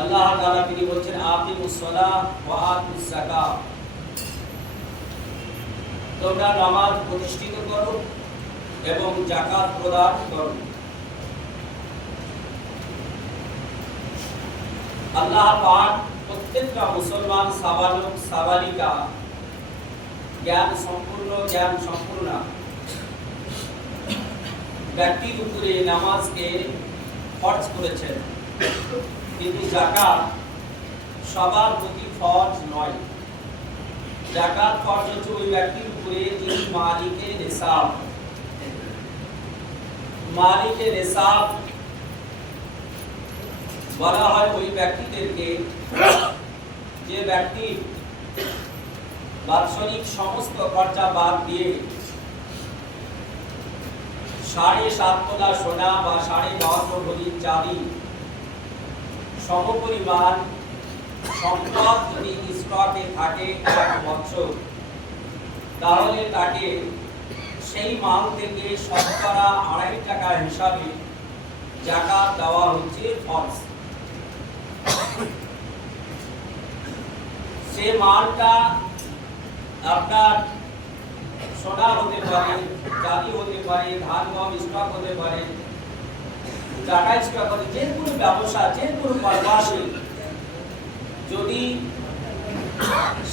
আল্লাহ তাআলা তিনি বলছেন আকিমুস সালাহ ওয়া আতুস যাকাত, তোমরা নামাজ প্রতিষ্ঠিত করো এবং যাকাত প্রদান করো। আল্লাহ পাক প্রত্যেকটা মুসলমান সাবালক সাবালিকা জ্ঞান সম্পূর্ণ ব্যক্তির উপরে নামাজকে ফরজ করেছেন, কিন্তু যাকাত সবার প্রতি ফরজ নয়। যাকাত ফরজ হচ্ছে ওই ব্যক্তির উপরে যিনি মালিকের নিসাব বলা হয় ওই ব্যক্তিদেরকে যে ব্যক্তি বাৎসরিক সমস্ত খরচা বাদ দিয়ে 7.5 তোলা সোনা বা 52 ভরি চাঁদি সমপরিমাণ সম্পদ যদি স্টকে থাকে 1 বছর, তাহলে তাকে সেই মাল থেকে শতকরা 2.5 টাকা হিসাবে যাকাত দেওয়া হচ্ছে ফরজ। সে মালটা আপনার সোনা হতে পারে, চাঁদি হতে পারে, ধান গম স্টক হতে পারে, টাকা স্টক হতে, যে কোনো ব্যবসা, যে কোনো পারপাসে যদি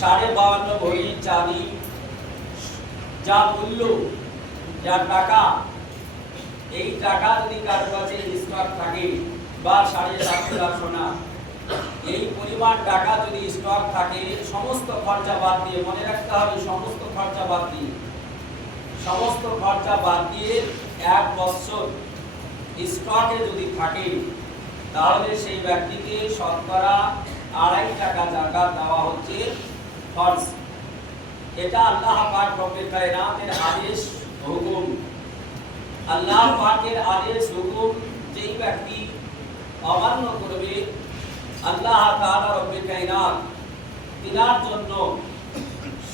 52.5 ভরি চাঁদি যা মূল্য, যা টাকা, এই টাকা যদি কারো কাছে স্টক থাকে বা 7.5 তোলা সোনা, এই পরিমাণ টাকা যদি স্টক থাকে সমস্ত খরচা বাদ দিয়ে, মনে রাখতে হবে সমস্ত খরচা বাদ দিয়ে 1 বছর স্টকে যদি থাকে, তাহলে সেই ব্যক্তিকে শতকরা 2.5 টাকা যাকাত দেওয়া হচ্ছে ফরজ। এটা আল্লাহ পাক রব্বুল কায়নাতের আদেশ হুকুম। আল্লাহ পাকের আদেশ হুকুম যেই ব্যক্তি অমান্য করবে, আল্লাহ তাআলা রব্বুল কায়নাত তিনার জন্য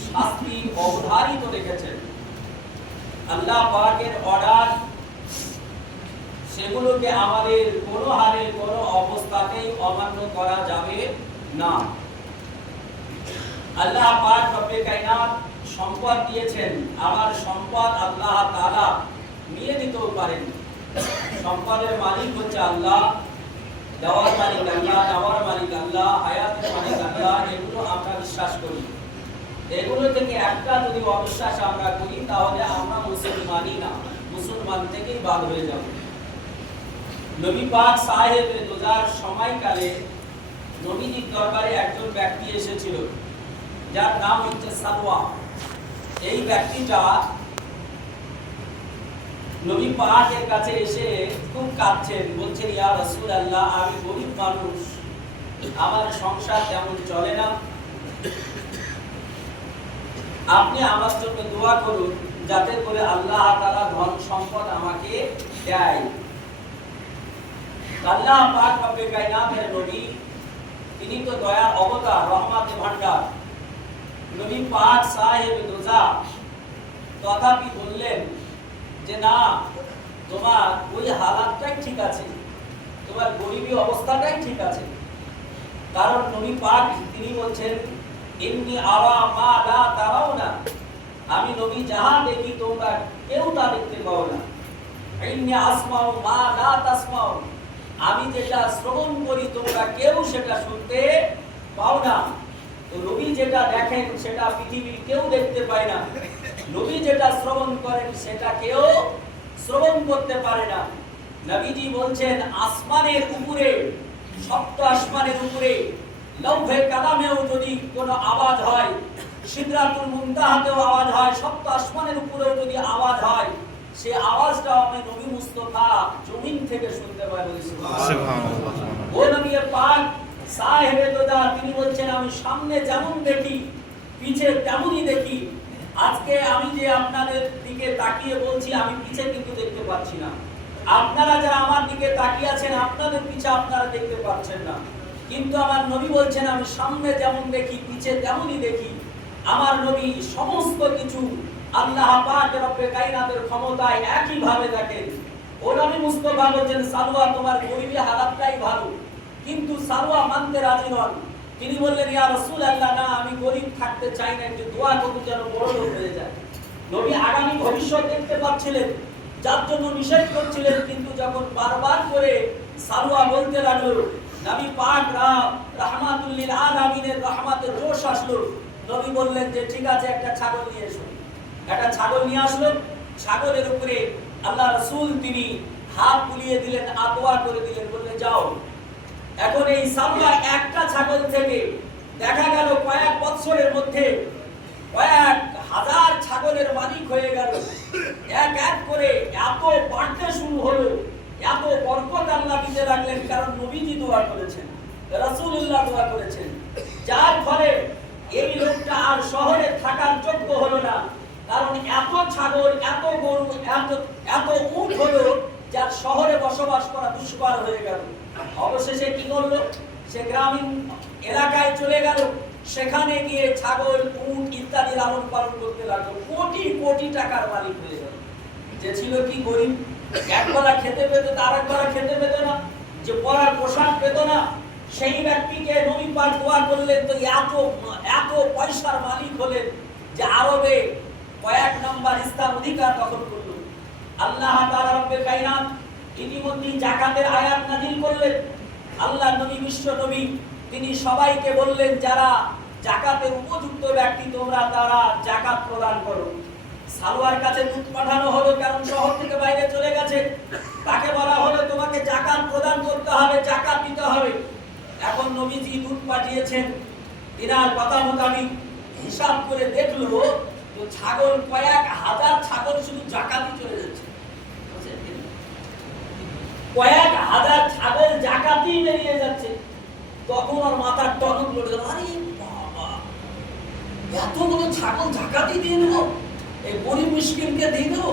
শাস্তি অবধারিত রেখেছেন। আল্লাহ পাকের অর্ডার সেগুলোকে আমাদের কোনো হারে কোনো অবস্থাতেই অমান্য করা যাবে না। আল্লাহ পাক রব্বুল কায়নাত সম্পদ দিয়েছেন, আমার সম্পদ আল্লাহ তাআলা নিয়ে নিতেও পারেন। সম্পদের মালিক হচ্ছে আল্লাহ, দেওয়ার মালিক আল্লাহ, নেওয়ার মালিক আল্লাহ, হায়াতের মালিক আল্লাহ, এগুলো আমরা বিশ্বাস করি। এগুলো থেকে একটা যদি অবিশ্বাস আমরা করি, তাহলে আমরা মুসলমানই না, মুসলমান থেকেই বাদ হয়ে যাব। নবী পাক সাহেবের রোজার সময়কালে নবীজির দরবারে একজন ব্যক্তি এসেছিল, যার নাম হচ্ছে সালওয়া। এই ব্যক্তিটা নবী পাকের কাছে এসে খুব কাঁদছেন, বলছেন ইয়া রাসূলুল্লাহ, আমি গরীব মানুষ, আমার সংসার তেমন চলে না, আপনি আমার জন্য দোয়া করুন যাতে করে আল্লাহ তাআলা ধন সম্পদ আমাকে দেয়। আল্লাহ পাক রব্বুল কায়নাতের নবী, তিনি তো দয়ার অবতার, রহমতের ভান্ডার। নবী পাক সাহেব রোজা তথাপি বললেন যে না, তোমার ওই হালাতটাই ঠিক আছে, তোমার গরিবী অবস্থাটাই ঠিক আছে। কারণ নবী পাক তিনি বলছেন ইন্নী আরা মা লা তারাউনা, আমি নবী যাহা দেখি তোমরা কেউ তা দেখতে পাও না। ইন্নী আসমাউ মা লা তাসমাউ, আমি যেটা শ্রবণ করি তোমরা কেউ সেটা শুনতে পাও না। তো নবী যেটা দেখেন সেটা পৃথিবীর কেউ দেখতে পায় না, নবী যেটা শ্রবণ করেন সেটা কেউ শ্রবণ করতে পারে না। নবীজি বলছেন আসমানের উপরে, সপ্ত আসমানের উপরে লৌহে কালামেও যদি কোনো আওয়াজ হয়, সিদরাতুল মুনতাহাতেও আওয়াজ হয়, সপ্ত আসমানের উপরেও যদি আওয়াজ হয়, সেই আওয়াজটা আমি নবী মুস্তাফা জমিন থেকে শুনতে পাই। সুবহানাল্লাহ। ও নবী পাক সাহেবে দোদা তিনি বলছেন আমি সামনে যেমন দেখি পিছে তেমনই দেখি। আজকে আমি যে আপনাদের দিকে তাকিয়ে বলছি, আমি পিছে কিন্তু দেখতে পাচ্ছি না। আপনারা যারা আমার দিকে তাকিয়ে আছেন, আপনাদের পিছে আপনারা দেখতে পাচ্ছেন না, কিন্তু আমার নবী বলছেন আমি সামনে যেমন দেখি পিছে তেমনই দেখি। আমার নবী সমস্ত কিছু আল্লাহ পাক রব্বে কায়নাতের ক্ষমতায় একই ভাবে দেখেন। ও নবী মুস্তাফা বলেন সালওয়া তোমার গরিবী হালাতটাই ভালো, কিন্তু সালওয়া মানতে রাজি নন। তিনি বললেন, ইয়া রাসূলুল্লাহ, না, আমি গরীব থাকতে চাই না, একটু দোয়া করুন যেন বড় লোক হয়ে যায়। নবী আগামী ভবিষ্যৎ দেখতে পাচ্ছিলেন, যার জন্য নিষেধ করছিলেন। কিন্তু যখন বারবার করে সালওয়া বলতে লাগলো, নবী পাক রাহমাতুল লিল আলামিনের রহমতের জোশ আসলো। নবী বললেন যে ঠিক আছে, একটা ছাগল নিয়ে এসো। একটা ছাগল নিয়ে আসলো। ছাগলের উপরে আল্লাহ রাসূল তিনি হাত বুলিয়ে দিলেন, দোয়া করে দিলেন, বললেন যাও। এখন এই সালওয়া একটা ছাগল থেকে দেখা গেল কয়েক বছরের মধ্যে কয়েক হাজার ছাগলের মালিক হয়ে গেল। এক এক করে এত বাড়তে শুরু হলো, এত বরকত আল্লাহ দিতে লাগলেন, কারণ নবীজি দোয়া করেছেন, রাসূলুল্লাহ দোয়া করেছেন। যার ফলে এই লোকটা আর শহরে থাকার যোগ্য হলো না, কারণ এত ছাগল, এত গরু, এত উট হলো, যার শহরে বসবাস করা দুষ্কর হয়ে গেল। অবশেষে কি করলো? সে গ্রামীণ এলাকায় চলে গেল। সেখানে গিয়ে ছাগল, উট ইত্যাদি লালন পালন করতে লাগলো। কোটি কোটি টাকার মালিক হয়ে গেল। যে ছিল কি গরিব, একবেলা খেতে পেত, তার একবেলা খেতে পেত না, যে পরার পোশাক পেত না, সেই ব্যক্তিকে নবী পাক দোয়া করলেন, তো এত পয়সার মালিক হলেন যে আরবে কয়েক নাম্বার স্থান অধিকার দখল করল। আল্লাহ তাআলা রব্বে কায়নাত ইতিমধ্যে যাকাতের আয়াত নাযিল করলেন। আল্লাহ নবী, বিশ্ব নবী, তিনি সবাইকে বললেন, যারা যাকাতের উপযুক্ত ব্যক্তি তোমরা তারা যাকাত প্রদান করো। সালওয়ার কাছে দুধ পাঠানো হলো, কারণ শহর থেকে বাইরে চলে গেছে। তাকে বলা হলো তোমাকে যাকাত প্রদান করতে হবে, যাকাত দিতে হবে। এখন নবীজি দুধ পাঠিয়েছেন, তিনার কথা মোতাবেক হিসাব করে দেখলো তো ছাগল, কয়েক হাজার ছাগল শুধু যাকাতই চলে যাচ্ছে। কয়েক হাজার ছাগল যাকাতই বেরিয়ে যাচ্ছে। তখন ওর মাথার টনক লড়ে গেল, আরে বাবা, এতগুলো ছাগল যাকাতই দিয়ে দেবো, এই গরিব মিসকিনকে দিয়ে দেবো,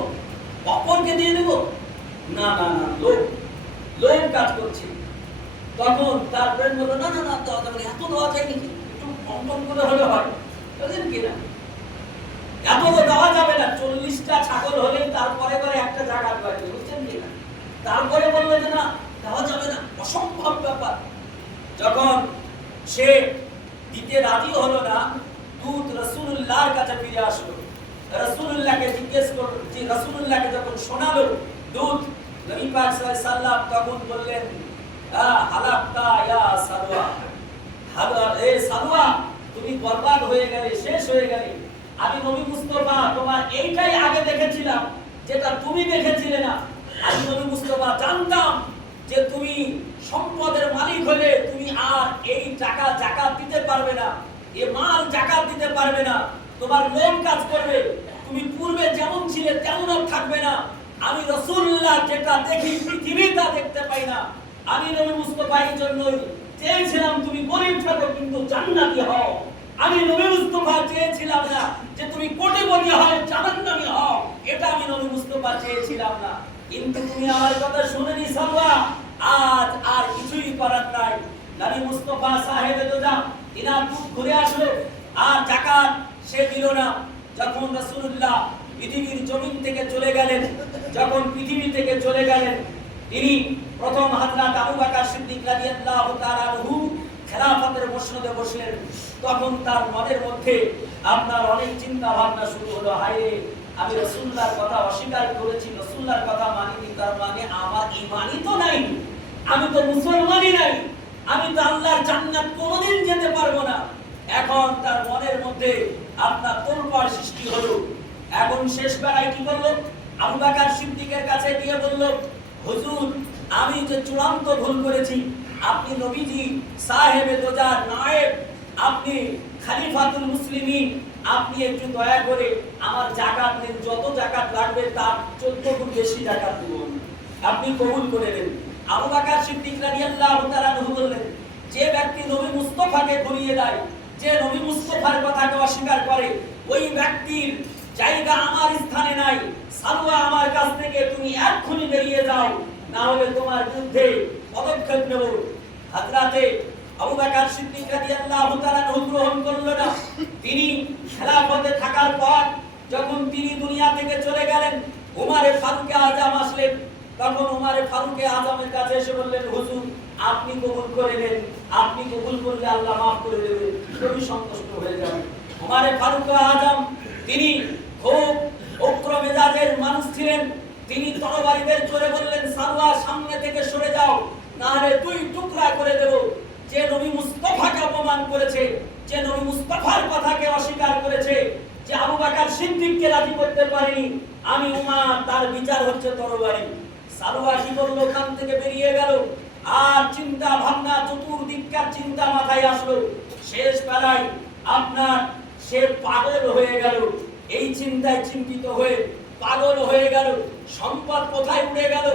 অপরকে দিয়ে দেবো? না না না, লোক কাজ করছে। তখন তার ফ্রেন্ড বললো, না না না, এত দেওয়া যায় নাকি, একটু কম কম করে হলে হয়। বললেন কিনা, এত তো দেওয়া যাবে না, 40টা ছাগল হলে তারপরে করে একটা জাকাত বাড়বে, বুঝছেন কিনা? তারপরে বললো যে না, দেওয়া যাবে না, অসম্ভব ব্যাপার। যখন সে দিতে রাজি হলো না, দূত রাসূলুল্লাহর কাছে ফিরে আসলো। রাসূলুল্লাহকে জিজ্ঞেস করলো, যে রাসূলুল্লাহকে যখন শোনালো দূত, নবী পাক সাল্লাল্লাহু আলাইহি সাল্লাম তখন বললেন, হালাকতা ইয়া সালওয়া, এ সালওয়া, তুমি বরবাদ হয়ে গেলে, শেষ হয়ে গেলে। আমি নবী মুস্তাফা তোমার এইটাই আগে দেখেছিলাম যেটা তুমি দেখেছিলে না। আমি নবী মুস্তাফা জানতাম যে তুমি সম্পদের মালিক হলে তুমি আর এই টাকা যাকাত দিতে পারবে না, এই মাল যাকাত দিতে পারবে না, তোমার লোভ কাজ করবে, তুমি পূর্বে যেমন ছিলে তেমন আর থাকবে না। আমি রাসূলুল্লাহ যেটা দেখি পৃথিবীটা দেখতে পাই না। আমি নবী মুস্তাফা এর জন্যই চেয়েছিলাম তুমি গরীব থাকো কিন্তু জান্নাতি হও। আমি নবী মুস্তাফা চেয়েছিলাম না যে তুমি কোটিপতি হও, জান্নাতি হও, এটা আমি নবী মুস্তাফা চেয়েছিলাম না। কিন্তু তুমি আমার কথা শুনেনি সালওয়া, আজ আর কিছুই করার নাই। নবী মুস্তাফা সাহেবে দোজা তিনার মুখ ঘুরে আসলো, আর যাকাত সে দিল না। যখন রাসূলুল্লাহ পৃথিবীর জমিন থেকে চলে গেলেন, যখন পৃথিবী থেকে চলে গেলেন, তিনি প্রথম হযরত আবু বকর সিদ্দিক রাদিয়াল্লাহু তাআলা আনহু খেলাফতের মসনদে বসলেন। তখন তার মনের মধ্যে আপনার অনেক চিন্তা ভাবনা শুরু হলো, হায় আমি রাসূলুল্লাহর কথা অস্বীকার করেছি, রাসূলুল্লাহর কথা মানিনি, তার মানে আমার ঈমানই তো নাই, আমি তো মুসলমানই নাই, আমি তো আল্লাহর জান্নাত কোনোদিন যেতে পারবো না। এখন তার মনের মধ্যে আপনার তোলপাড় সৃষ্টি হলো। এখন শেষ বেলায় কি করলো? আবু বকর সিদ্দিকের কাছে গিয়ে বলল, হুজুর, আমি যে চূড়ান্ত ভুল করেছি, আপনি নবীজি সাহেবে দোজার নায়েব, আপনি খলিফাতুল মুসলিমিন, আপনি একটু দয়া করে আমার যাকাত নেন, যত যাকাত লাগবে তার 14 গুণ বেশি যাকাত দেব, আপনি কবুল করে নেন। আবু বকর সিদ্দিক রাদিয়াল্লাহু তাআলা আনহু বললেন, যে ব্যক্তি নবী মুস্তাফাকে ঘুরিয়ে দেয়, যে নবী মুস্তাফার কথাকে অস্বীকার করে, ওই ব্যক্তির জায়গা আমার স্থানে নাই। সালওয়া, আমার কাছ থেকে তুমি এক্ষুনি বেরিয়ে যাও, না হলে তোমার বিরুদ্ধে পদক্ষেপ নেব। হযরতে আবু বকর সিদ্দিক রাদিয়াল্লাহু তাআলা আনহু গ্রহণ করল না। তিনি খেলাফতে থাকার পর যখন তিনি দুনিয়া থেকে চলে গেলেন, উমরে ফারুক আজম আসলেন। তখন উমরে ফারুক আজমের কাছে এসে বললেন, হুজুর, আপনি কবুল করে নেন, আপনি কবুল করলে আল্লাহ মাফ করে দেবে, নবী সন্তুষ্ট হয়ে যাবেন। ওমর ফারুক আজম তিনি খুব উগ্র মেজাজের মানুষ ছিলেন। তিনি তরবারি বের করে বললেন, সালওয়া সামনে থেকে সরে যাও, না হলে দুই টুকরা করে দেব। যে নবী মুস্তাফাকে অপমান করেছে, যে নবী মুস্তাফার কথাকে অস্বীকার করেছে, যে আবু বকর সিদ্দিককে রাজি করতে পারেনি, আমি উমর তার বিচার হচ্ছে তরবারি। সালওয়া কি করলো, ওখান থেকে বেরিয়ে গেল। আর চিন্তা ভাবনা, চতুর্দিককার চিন্তা মাথায় আসলো। শেষ বেলায় আপনার সে পাগল হয়ে গেল। এই চিন্তায় চিন্তিত হয়ে পাগল হয়ে গেল। সম্পদ কোথায় উড়ে গেল,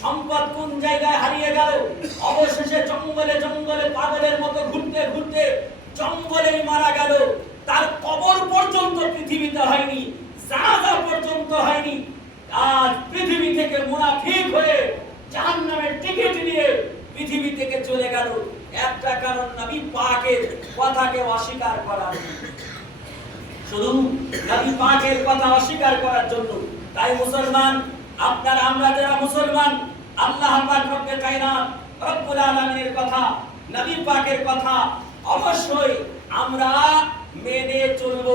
সম্পদ কোন জায়গায় হারিয়ে গেল। অবশেষে জঙ্গলে জঙ্গলে পাগলের মতো ঘুরতে ঘুরতে জঙ্গলেই মারা গেল। তার কবর পর্যন্ত পৃথিবীতে হয়নি, জানাজা পর্যন্ত হয়নি। আজ পৃথিবী থেকে মুনাফিক হয়ে জাহান্নামের টিকিট নিয়ে পৃথিবী থেকে চলে গেল। একটা কারণ, নবী পাকের কথাকে অস্বীকার করার, শুধু নবী পাকের কথা অস্বীকার করার জন্য। তাই মুসলমান, আপনারা আমরা যারা মুসলমান, আল্লাহ পাক রব্বে কায়নাত রব্বুল আলামিনের কথা, নবী পাকের কথা অবশ্যই আমরা মেনে চলব।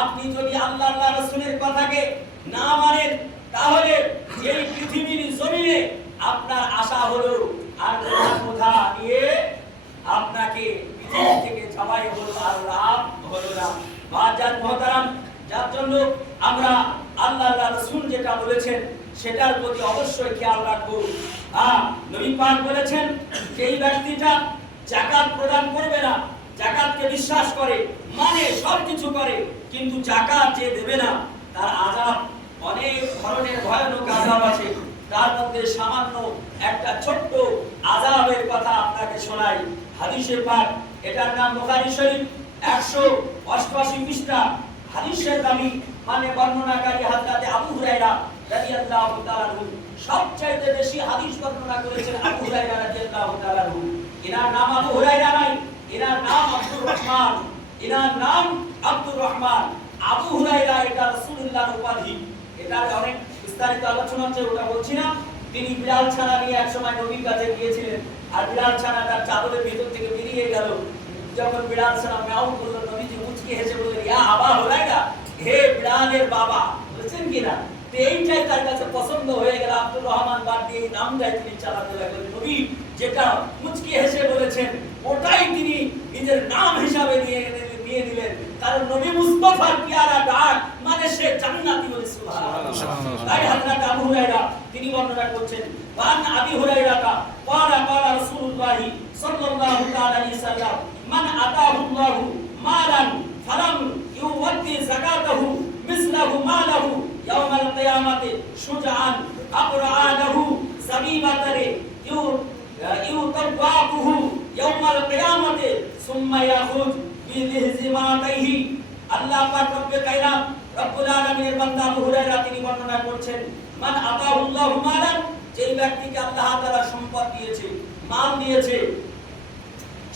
আপনি যদি আল্লাহ রাসূলের কথাকে না মানেন, তাহলে এই পৃথিবীর জমিনে আপনার আশা হলো আর কোথা নিয়ে আপনাকে পৃথিবী থেকে সবাই হলো, আর লাভ হলো না। বাজার মহতারাম, যার জন্য আমরা আল্লাহ রাসূল যেটা বলেছেন সেটার প্রতি অবশ্যই খেয়াল রাখবো। নবী পাক বলেছেন, যেই ব্যক্তিটা যাকাত প্রদান করবে না, যাকাতকে বিশ্বাস করে, মানে সবকিছু করে, কিন্তু যাকাত যে দেবে না, তার আযাব অনেক ধরনের ভয়ানক আযাব আছে। তার মধ্যে সামান্য একটা ছোট্ট আযাবের কথা আপনাকে শোনাই। হাদিসে পাক, এটার নাম বুখারী শরীফ 188 পৃষ্ঠা। হাদিসের দামি মানে বর্ণনাকারী হযরত আবু হুরায়রা রাদিয়াল্লাহু তাআলা আনহু। সবচেয়ে বেশি হাদিস বর্ণনা করেছেন আবু হুরায়রা রাদিয়াল্লাহু তাআলা আনহু। এনার নাম আবু হুরায়রা নাই, এনার নাম আব্দুর রহমান। এনার নাম আব্দুর রহমান। আবু হুরায়রা এটা রাসূলুল্লাহর উপাধি। এটার অনেক বিস্তারিত আলোচনা আছে, ওটা বলছি না। তিনি বিলাল ছানা নিয়ে একসময় নবীর কাছে গিয়েছিলেন, আর বিলাল ছানা তার চাদরের ভিতর থেকে বেরিয়ে গেল। যখন বিলাল ছানা মিয়াও করলো, নবীজি মুচকি হেসে বললেন, ইয়া আবা হুরায়রা, হে বিলালের বাবা। বুঝছেন কিনা? তো এইটাই তার কাছে পছন্দ হয়ে গেল। আব্দুর রহমান বাদ দিয়ে নামটাই তিনি চালাতে লাগলেন। নবী যেটা মুচকি হেসে বলেছেন, ওটাই তিনি নিজের নাম হিসাবে নিয়ে নিলেন। কারণ নবী মুস্তাফার পিয়ারা ডাক মানে সে জান্নাতি বলে। সুবহানাল্লাহ। তাই হযরত আবু হুরায়রা তিনি বর্ণনা করছেন, বান আবি হুরায়রা ক্বালা ক্বালা রাসূলুল্লাহ সাল্লাল্লাহু তাআলা আলাইহি সাল্লাম, মান আতাহুল্লাহু মালান ফালাম ইউওয়াতি যাকাতাহু মিসলাহু মালাহু ইয়াওমাল কিয়ামাতি শুজআন আবরাআহু সাবিবাতারে ইউতাবাকুহু ইয়াওমাল কিয়ামাতি সুম্মা ইয়াখুজ বিলিহজিমাতাইহি। আল্লাহ পাক রব্বে কায়নাত রব্বুল আলামিনের বান্দা আবু হুরায়রা তিনি বর্ণনা করছেন, মান আতাহুল্লাহু মালান, যেই ব্যক্তিকে আল্লাহ তাআলা সম্পদ দিয়েছে, মাল দিয়েছে,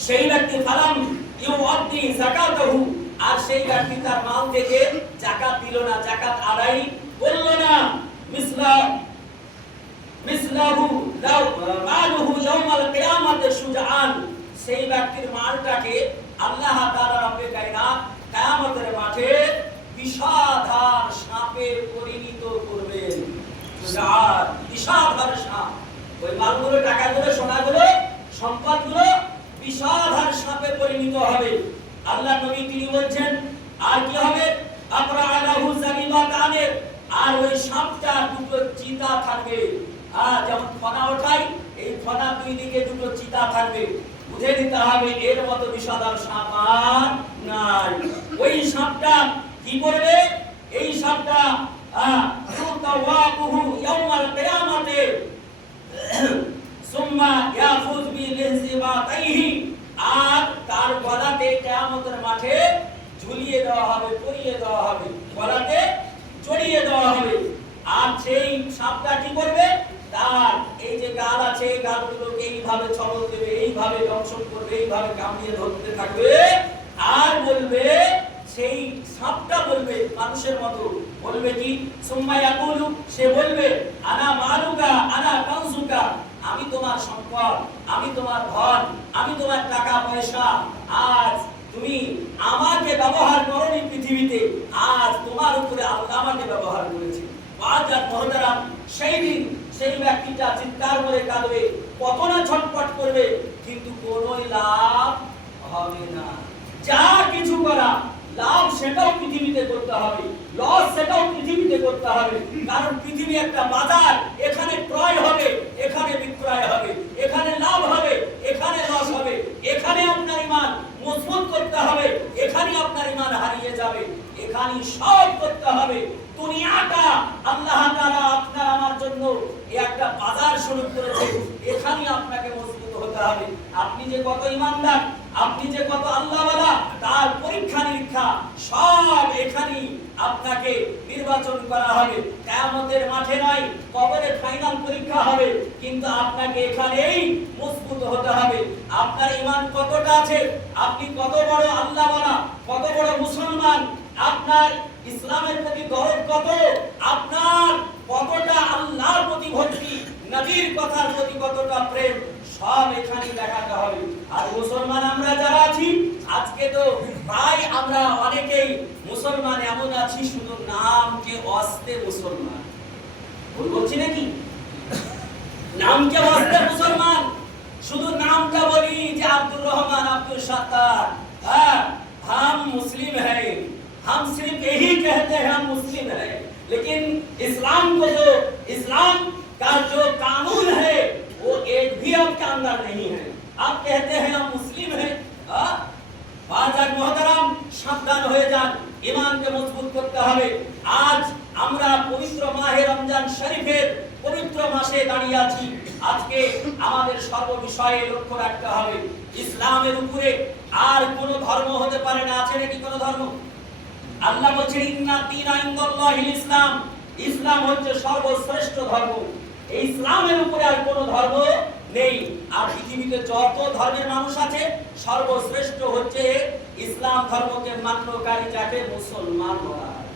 সেই ব্যক্তি ফালাম ইউআতি যাকাতাহু, আর সেই ব্যক্তি তার মাল থেকে যাকাত দিল না, যাকাত আদায় করল না, মিসলাহু লাউ মালুহু ইয়াওমাল কিয়ামাতি শুজআন, সেই ব্যক্তির মালটাকে আল্লাহ তাআলা রব্বে কায়নাত কিয়ামতের মাঠে বিষাধার সাপে পরিণত করবেন। শুজআন, বিষাধার সাপ। ওই মালগুলো, টাকাগুলো, সোনাগুলো, সম্পদগুলো বিষাধার সাপে পরিণত হবে। আল্লাহ নবী তিনি বলছেন, আর কি হবে? আবরাআহু যাবিবাতানে, আর ওই সাপটা দুটো চিতা থাকবে। আর যেমন ফনা ওঠাই, এই ফনা দুই দিকে দুটো চিতা থাকবে। বুঝে নিতে হবে এর মতো বিষাদার সাপ আর নাই। ওই সাপটা কি করবে? এই সাপটা ইউতাওয়াকুহু ইয়াওমাল কিয়ামাতে সুম্মা ইয়াখুজ বিলিহজিমাতাইহি, আর তার গলাতে কিয়ামতের মাঠে ঝুলিয়ে দেওয়া হবে, পরিয়ে দেওয়া হবে, গলাতে জড়িয়ে দেওয়া হবে। আর সেই সাপটা কি করবে? তার এই যে গাল আছে, এই গালগুলোকে এইভাবে ছবল দেবে, এইভাবে দংশন করবে, এইভাবে কামড়িয়ে ধরতে থাকবে। আর বলবে, সেই সাপটা বলবে মানুষের মতো, বলবে কি? সুম্মা ইয়াকুলু, সে বলবে, আনা মালুকা আনা কানসুকা, আমি তোমার সম্পদ, আমি তোমার ধন, আমি তোমার টাকা পয়সা, আজ তুমি আমাকে ব্যবহার করোনি পৃথিবীতে, আজ তোমার উপরে আল্লাহ আমাকে ব্যবহার করেছে। আজ আর মহতারাম সেই দিন সেই ব্যক্তিটা চিৎকার করে কাঁদবে, কত না ছটফট করবে, কিন্তু কোনো লাভ হবে না। যা কিছু করা লাভ সেটাও পৃথিবীতে করতে হবে, লস সেটাও পৃথিবীতে করতে হবে। কারণ পৃথিবী একটা বাজার, এখানে ক্রয় হবে, এখানে বিক্রয় হবে, এখানে লাভ হবে, এখানে লস হবে। এখানে আপনার ঈমান মজবুত করতে হবে, এখানে আপনার ঈমান হারিয়ে যাবে। এখানে সব করতে হবে। দুনিয়াটা আল্লাহ তাআলা আপনার আমার জন্য একটা বাজার শুরু করেছে, এখানে আপনাকে মজবুত হতে হবে। আপনি যে কত ঈমানদার, আপনি যে কত আল্লাহওয়ালা, তার পরীক্ষা নিরীক্ষা সব এখানেই আপনাকে নির্বাচন করা হবে। কিয়ামতের মাঠে নয়, কবরে ফাইনাল পরীক্ষা হবে, কিন্তু আপনাকে এখানেই মজবুত হতে হবে। আপনার ঈমান কতটা আছে, আপনি কত বড় আল্লাহওয়ালা, কত বড় মুসলমান, আপনার ইসলামের প্রতি দরদ কত, আপনার কতটা আল্লাহর প্রতি ভক্তি, নবীর কথার প্রতি কতটা প্রেম, সব এখানে দেখাতে হবে। আর মুসলমান আমরা যারা আছি, আজকে তো প্রায় আমরা অনেকেই মুসলমান এমন আছি শুধু নামকে অস্তে মুসলমান, ভুল বলছি নাকি? নামকে অস্তে মুসলমান, শুধু নামটা বলি যে আব্দুর রহমান, আব্দুল সত্তার, হ্যাঁ हम मुस्लिम हैं, हम सिर्फ यही कहते हैं हम मुस्लिम हैं, लेकिन इस्लाम को जो इस्लाम का जो कानून है वो एक भी आपके अंदर नहीं है। आप कहते हैं हम मुस्लिम हैं, বাজার মুহতারাম সাবধান হয়ে যান, ঈমানকে মজবুত করতে হবে। আজ আমরা পবিত্র মাহে রমজান শরীফের পবিত্র মাসে দাঁড়িয়ে আছি। আজকে আমাদের সর্ব বিষয়ে লক্ষ্য রাখতে হবে ইসলামের উপরে আর কোন ধর্ম হতে পারে না। আছে নাকি কোন ধর্ম? আল্লাহ বলেছেন ইন্না দীনা ইনদাল্লাহিল ইসলাম, ইসলাম হচ্ছে সর্বশ্রেষ্ঠ ধর্ম। এই ইসলামের উপরে আর কোন ধর্ম নেই। আর পৃথিবীতে যত ধর্মের মানুষ আছে সর্বশ্রেষ্ঠ হচ্ছে ইসলাম ধর্মকে মান্যকারী, যাকে মুসলমান বলা হয়।